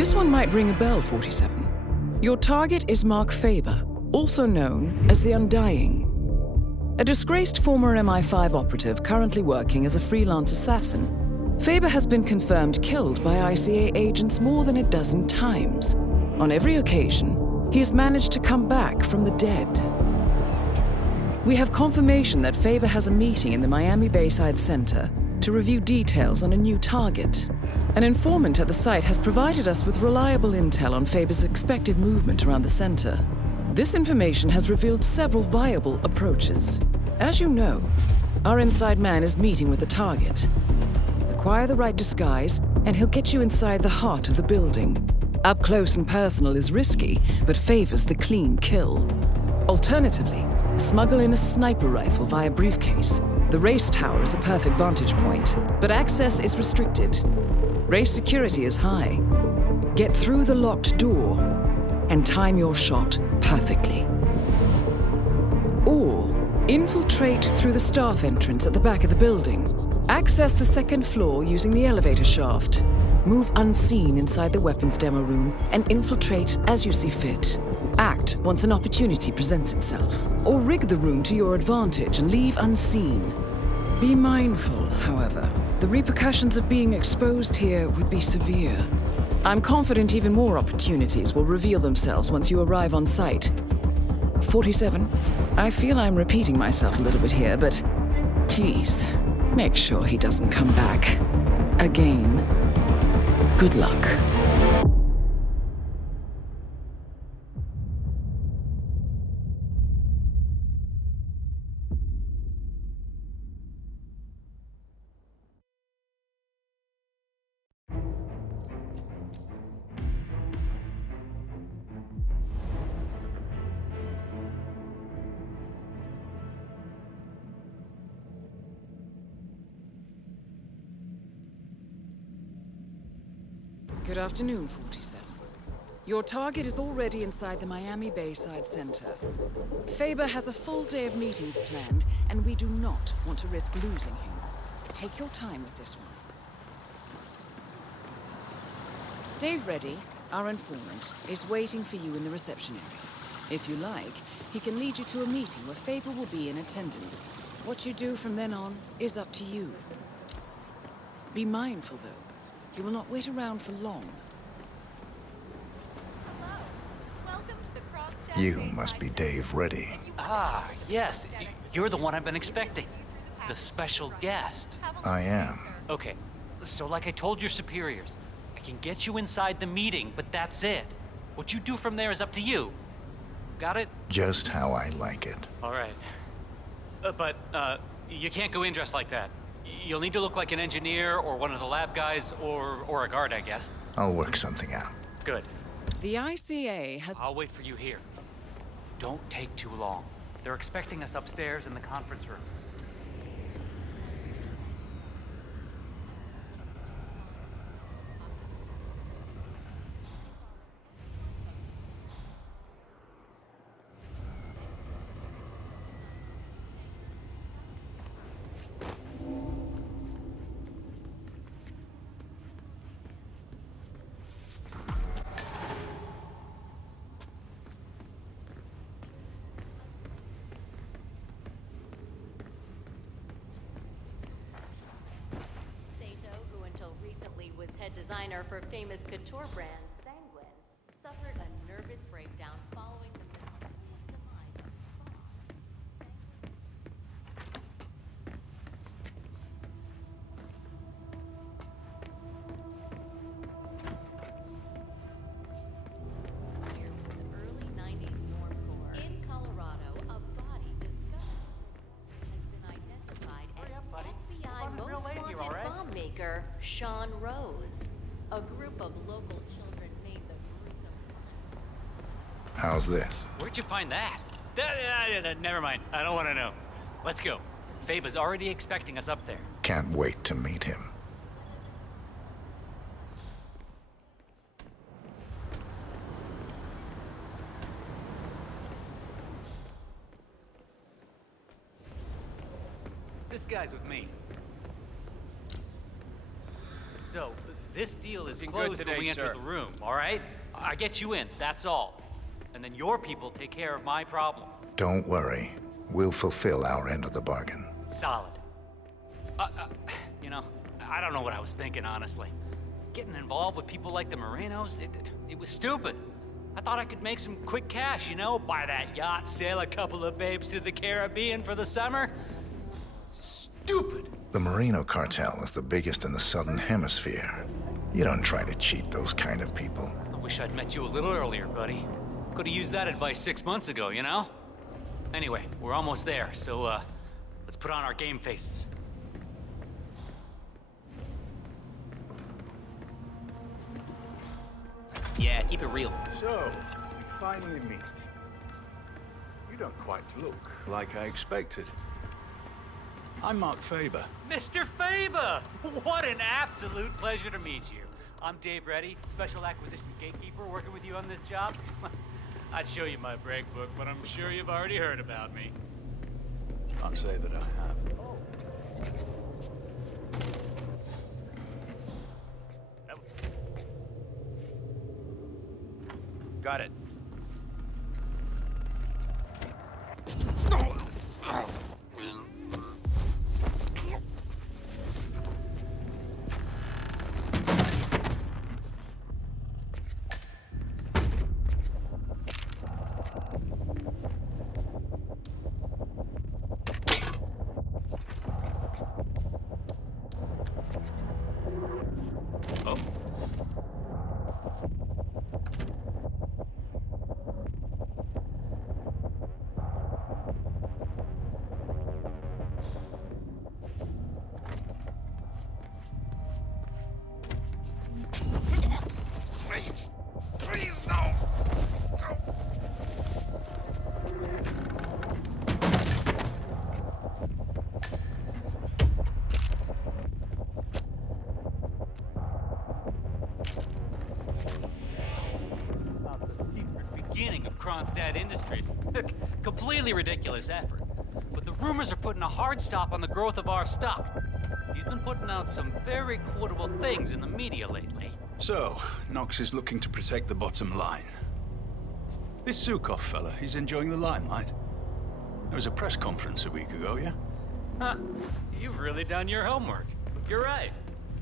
This one might ring a bell, 47. Your target is Mark Faba, also known as the Undying. A disgraced former MI5 operative currently working as a freelance assassin, Faba has been confirmed killed by ICA agents more than a dozen times. On every occasion, he has managed to come back from the dead. We have confirmation that Faba has a meeting in the Miami Bayside Center to review details on a new target. An informant at the site has provided us with reliable intel on Faba's expected movement around the center. This information has revealed several viable approaches. As you know, our inside man is meeting with the target. Acquire the right disguise, and he'll get you inside the heart of the building. Up close and personal is risky, but favors the clean kill. Alternatively, smuggle in a sniper rifle via briefcase. The race tower is a perfect vantage point, but access is restricted. Race security is high. Get through the locked door and time your shot perfectly. Or infiltrate through the staff entrance at the back of the building. Access the second floor using the elevator shaft. Move unseen inside the weapons demo room and infiltrate as you see fit. Act once an opportunity presents itself. Or rig the room to your advantage and leave unseen. Be mindful, however. The repercussions of being exposed here would be severe. I'm confident even more opportunities will reveal themselves once you arrive on site. 47, I feel I'm repeating myself a little bit here, but please, make sure he doesn't come back. Again. Good luck. Good afternoon, 47. Your target is already inside the Miami Bayside Center. Faba has a full day of meetings planned, and we do not want to risk losing him. Take your time with this one. Dave Reddy, our informant, is waiting for you in the reception area. If you like, he can lead you to a meeting where Faba will be in attendance. What you do from then on is up to you. Be mindful, though. He will not wait around for long. Hello. Welcome to the Kronstadt You must be Dave Reddy. Ah, yes. You're the one I've been expecting. The special guest. I am. Okay, so like I told your superiors, I can get you inside the meeting, but that's it. What you do from there is up to you. Got it? Just how I like it. All right. But you can't go in dressed like that. You'll need to look like an engineer or one of the lab guys or a guard, I guess. I'll work something out. Good. The ICA has... I'll wait for you here. Don't take too long. They're expecting us upstairs in the conference room. Was head designer for famous couture brand Sanguine, suffered a nervous breakdown following the mysterious demise of Here for the early 90s Norm Corps. In Colorado, a body discovered has been identified as FBI most wanted bomb maker Sean Rose. A group of local children made the gruesome crime. How's this? Where'd you find that? Never mind. I don't want to know. Let's go. Faba's already expecting us up there. Can't wait to meet him. This guy's with me. So, This deal is Looking closed good today, when we enter sir. the room, all right? I get you in, that's all. And then your people take care of my problem. Don't worry. We'll fulfill our end of the bargain. Solid. You know, I don't know what I was thinking, honestly. Getting involved with people like the Morenos, it was stupid. I thought I could make some quick cash, you know? Buy that yacht, sail a couple of babes to the Caribbean for the summer. Stupid. The Moreno cartel is the biggest in the Southern Hemisphere. You don't try to cheat those kind of people. I wish I'd met you a little earlier, buddy. Could have used that advice 6 months ago, you know? Anyway, we're almost there, so, let's put on our game faces. Yeah, keep it real. So, we finally meet. You don't quite look like I expected. I'm Mark Faber. Mr. Faba! What an absolute pleasure to meet you. I'm Dave Reddy, Special Acquisitions Gatekeeper, working with you on this job. I'd show you my break book, but I'm sure you've already heard about me. Can't say that I have. Got it. Please, no! Beginning of Kronstadt Industries. Completely ridiculous effort. But the rumors are putting a hard stop on the growth of our stock. He's been putting out some very quotable things in the media lately. So, Knox is looking to protect the bottom line. This Zukov fella, he's enjoying the limelight. There was a press conference a week ago, yeah? Huh. You've really done your homework. You're right.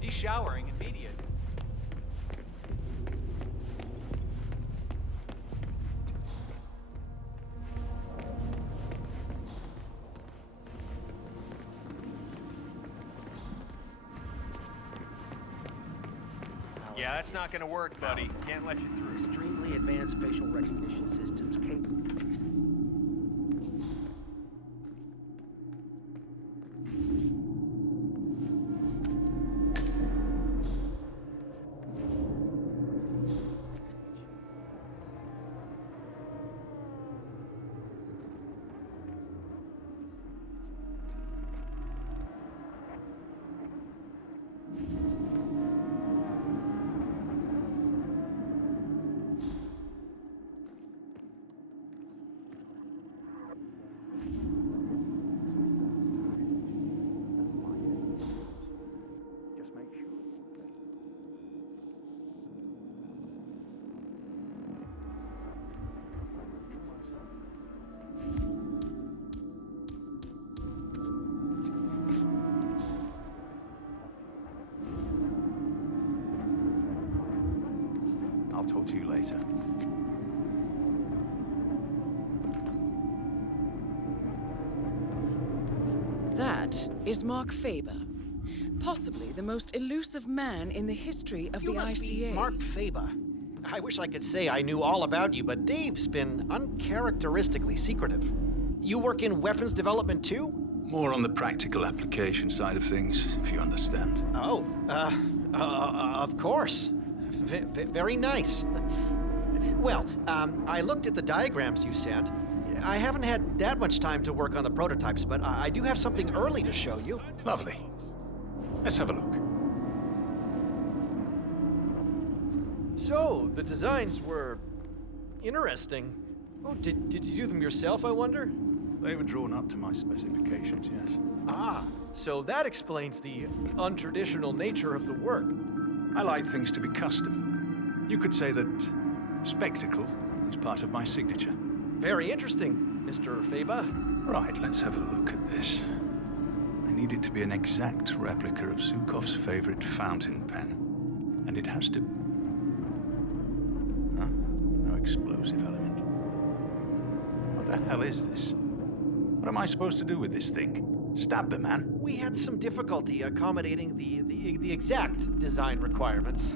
He's showering in media. Yeah, that's not gonna work, buddy. Can't let you through. Extremely advanced facial recognition systems capable. Just make sure. I'll talk to you later. That is Mark Faber, possibly the most elusive man in the history of You the must ICA. be Mark Faba. I wish I could say I knew all about you, but Dave's been uncharacteristically secretive. You work in weapons development too? More on the practical application side of things, if you understand. Oh, of course. Very nice. Well, I looked at the diagrams you sent. I haven't had that much time to work on the prototypes, but I do have something early to show you. Lovely. Let's have a look. So, the designs were interesting. Oh, did you do them yourself, I wonder? They were drawn up to my specifications, yes. Ah, so that explains the untraditional nature of the work. I like things to be custom. You could say that spectacle is part of my signature. Very interesting, Mr. Faba. Right, let's have a look at this. I need it to be an exact replica of Zhukov's favorite fountain pen. And it has to... Huh? No explosive element. What the hell is this? What am I supposed to do with this thing? Stab the man? We had some difficulty accommodating the exact design requirements.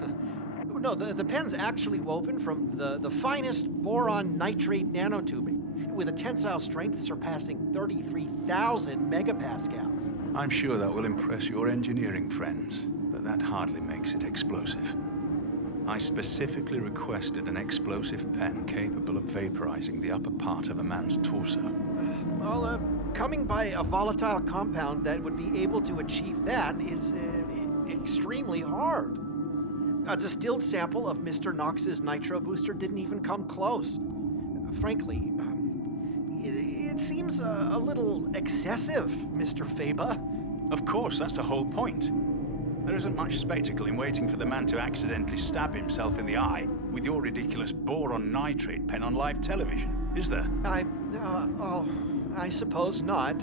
No, the pen's actually woven from the finest boron nitrate nanotubing, with a tensile strength surpassing 33,000 megapascals. I'm sure that will impress your engineering friends, but that hardly makes it explosive. I specifically requested an explosive pen capable of vaporizing the upper part of a man's torso. Well, coming by a volatile compound that would be able to achieve that is extremely hard. A distilled sample of Mr. Knox's nitro booster didn't even come close. Frankly, it seems a little excessive, Mr. Faba. Of course, that's the whole point. There isn't much spectacle in waiting for the man to accidentally stab himself in the eye with your ridiculous boron nitrate pen on live television, is there? I suppose not.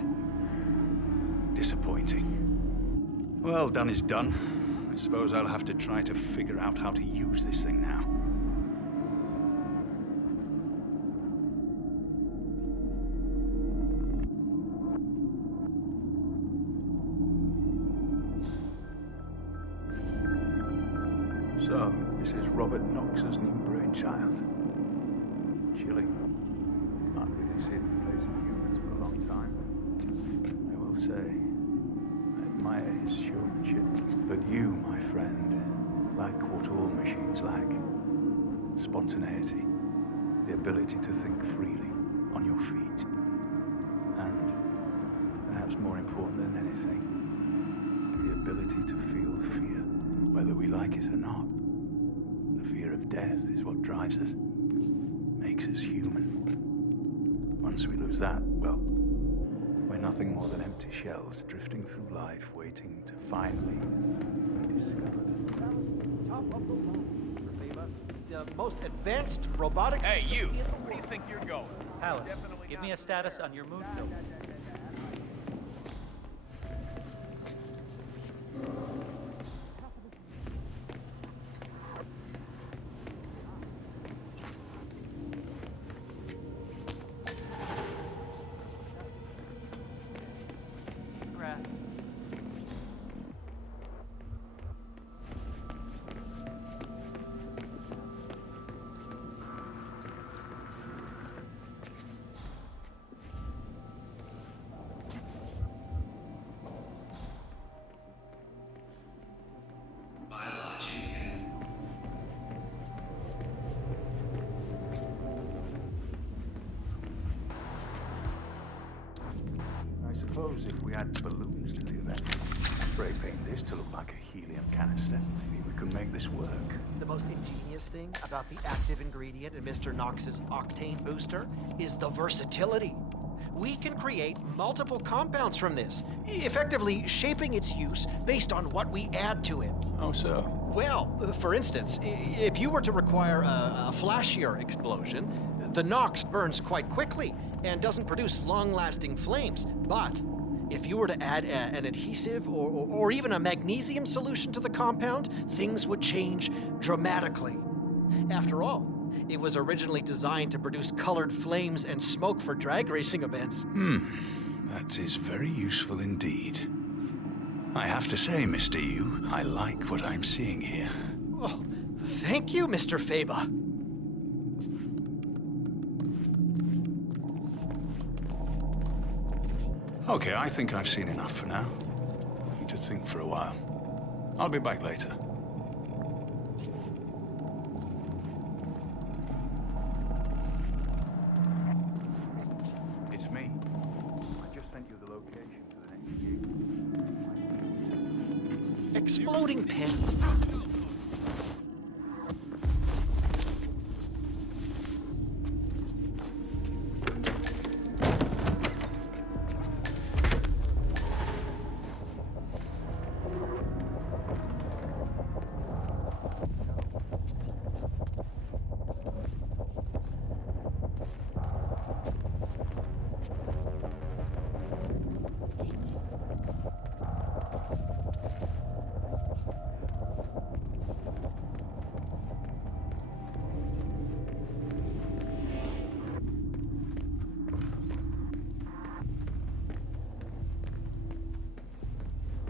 Disappointing. Well, done is done. I suppose I'll have to try to figure out how to use this thing now. So, this is Robert Knox's new brainchild. Chilling. Can't really see it replacing humans for a long time. I will say, I admire his showmanship. But you, my friend, lack what all machines lack. Spontaneity. The ability to think freely, on your feet. And, perhaps more important than anything, the ability to feel fear, whether we like it or not. The fear of death is what drives us, makes us human. Once we lose that, well, we're nothing more than empty shells drifting through life, waiting to finally be discovered. Top of the line, Mr. Faba. The most advanced robotics. Hey, you! Where do you think you're going? Alice, give me a status on your mood filter. I suppose if we add balloons to the event, spray paint this to look like a helium canister, maybe we could make this work. The most ingenious thing about the active ingredient in Mr. Knox's octane booster is the versatility. We can create multiple compounds from this, effectively shaping its use based on what we add to it. Oh, so? Well, for instance, if you were to require a flashier explosion, the Knox burns quite quickly and doesn't produce long-lasting flames. But if you were to add an adhesive or even a magnesium solution to the compound, things would change dramatically. After all, it was originally designed to produce colored flames and smoke for drag racing events. That is very useful indeed. I have to say, Mr. Yu, I like what I'm seeing here. Oh, thank you, Mr. Faba. Okay, I think I've seen enough for now. I need to think for a while. I'll be back later. It's me. I just sent you the location for the next gig. Exploding pens.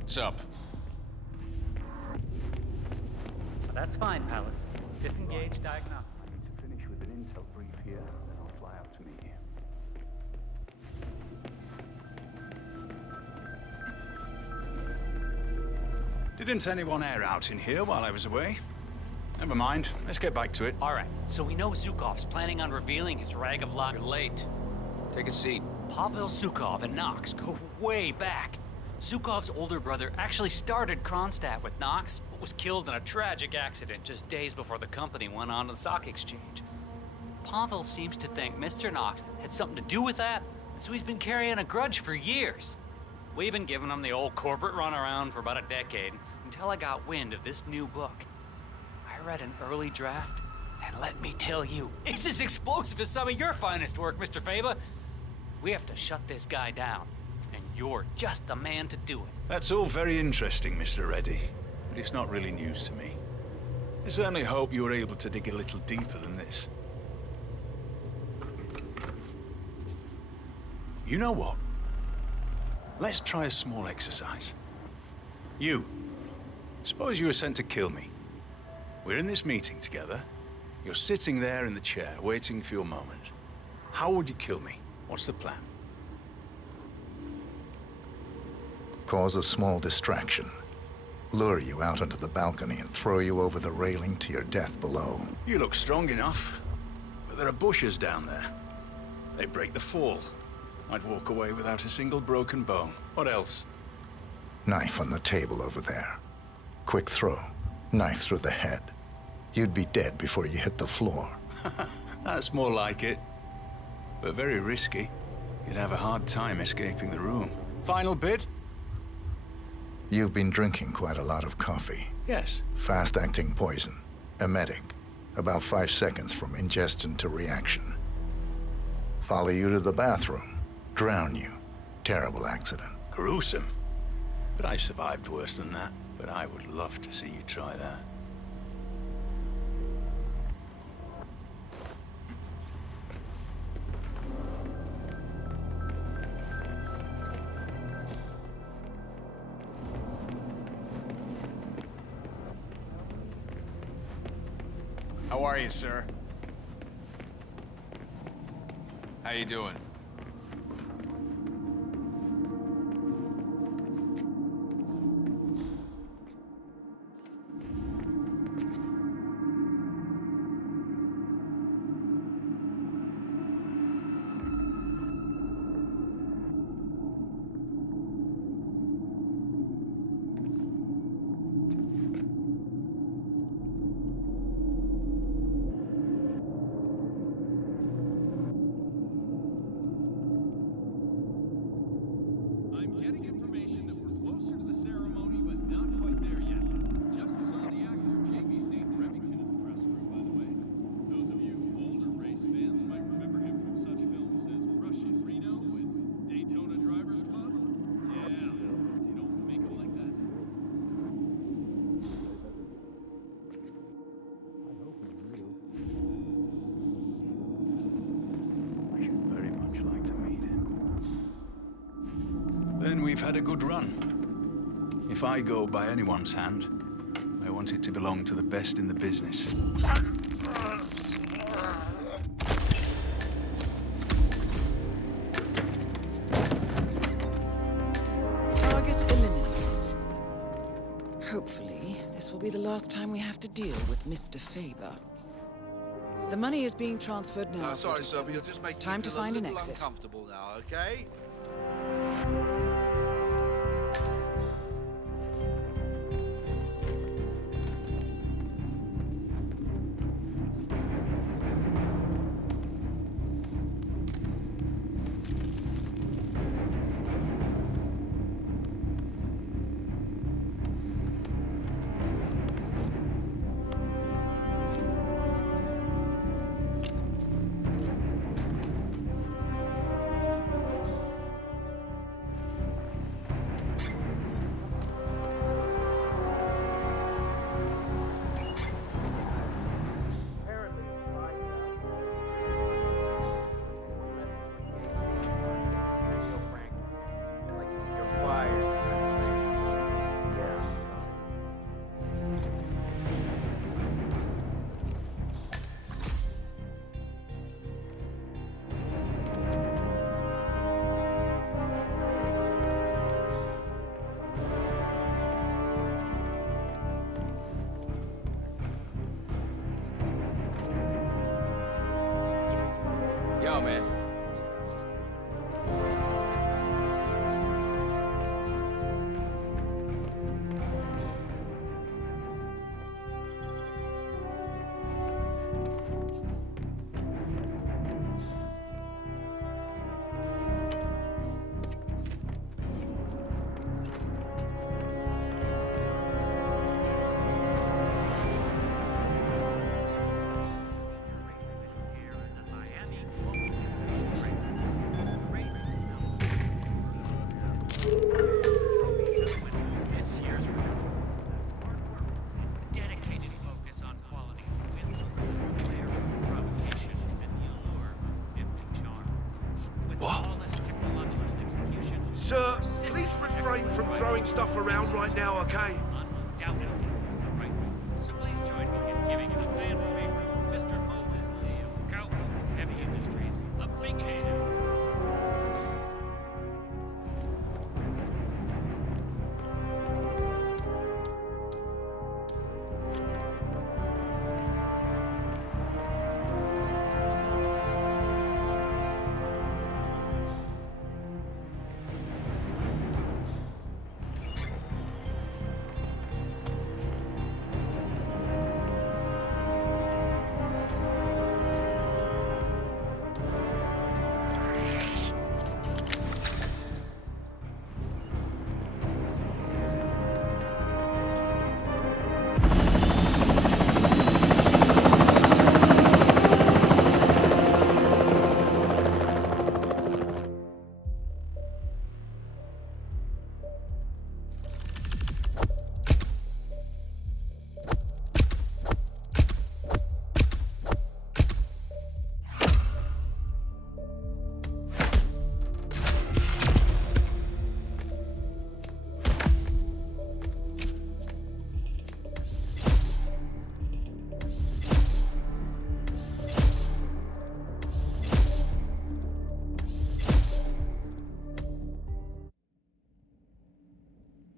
What's up? That's fine, Palace. Disengage diagnostic. I need to finish with an intel brief here, then I'll fly out to meet you. Didn't anyone air out in here while I was away? Never mind. Let's get back to it. All right, so we know Zhukov's planning on revealing his rag of luck. You're late. Take a seat. Pavel Zhukov and Knox go way back. Zhukov's older brother actually started Kronstadt with Knox, but was killed in a tragic accident just days before the company went on to the stock exchange. Pavel seems to think Mr. Knox had something to do with that, and so he's been carrying a grudge for years. We've been giving him the old corporate runaround for about a decade, until I got wind of this new book. I read an early draft, and let me tell you, it's as explosive as some of your finest work, Mr. Faba. We have to shut this guy down, and you're just the man to do it. That's all very interesting, Mr. Reddy, but it's not really news to me. I certainly hope you were able to dig a little deeper than this. You know what? Let's try a small exercise. You. Suppose you were sent to kill me. We're in this meeting together. You're sitting there in the chair, waiting for your moment. How would you kill me? What's the plan? Cause a small distraction. Lure you out onto the balcony and throw you over the railing to your death below. You look strong enough, but there are bushes down there. They break the fall. I'd walk away without a single broken bone. What else? Knife on the table over there. Quick throw. Knife through the head. You'd be dead before you hit the floor. That's more like it. But very risky. You'd have a hard time escaping the room. Final bid? You've been drinking quite a lot of coffee. Yes. Fast-acting poison. Emetic. About 5 seconds from ingestion to reaction. Follow you to the bathroom. Drown you. Terrible accident. Gruesome. But I survived worse than that. But I would love to see you try that. How are you, sir? How you doing? Then we've had a good run. If I go by anyone's hand, I want it to belong to the best in the business. Target eliminated. Hopefully, this will be the last time we have to deal with Mr. Faber. The money is being transferred now. Sorry, sir, but you're just making Time me to feel find a an little exit. uncomfortable now, okay? stuff around right now, okay?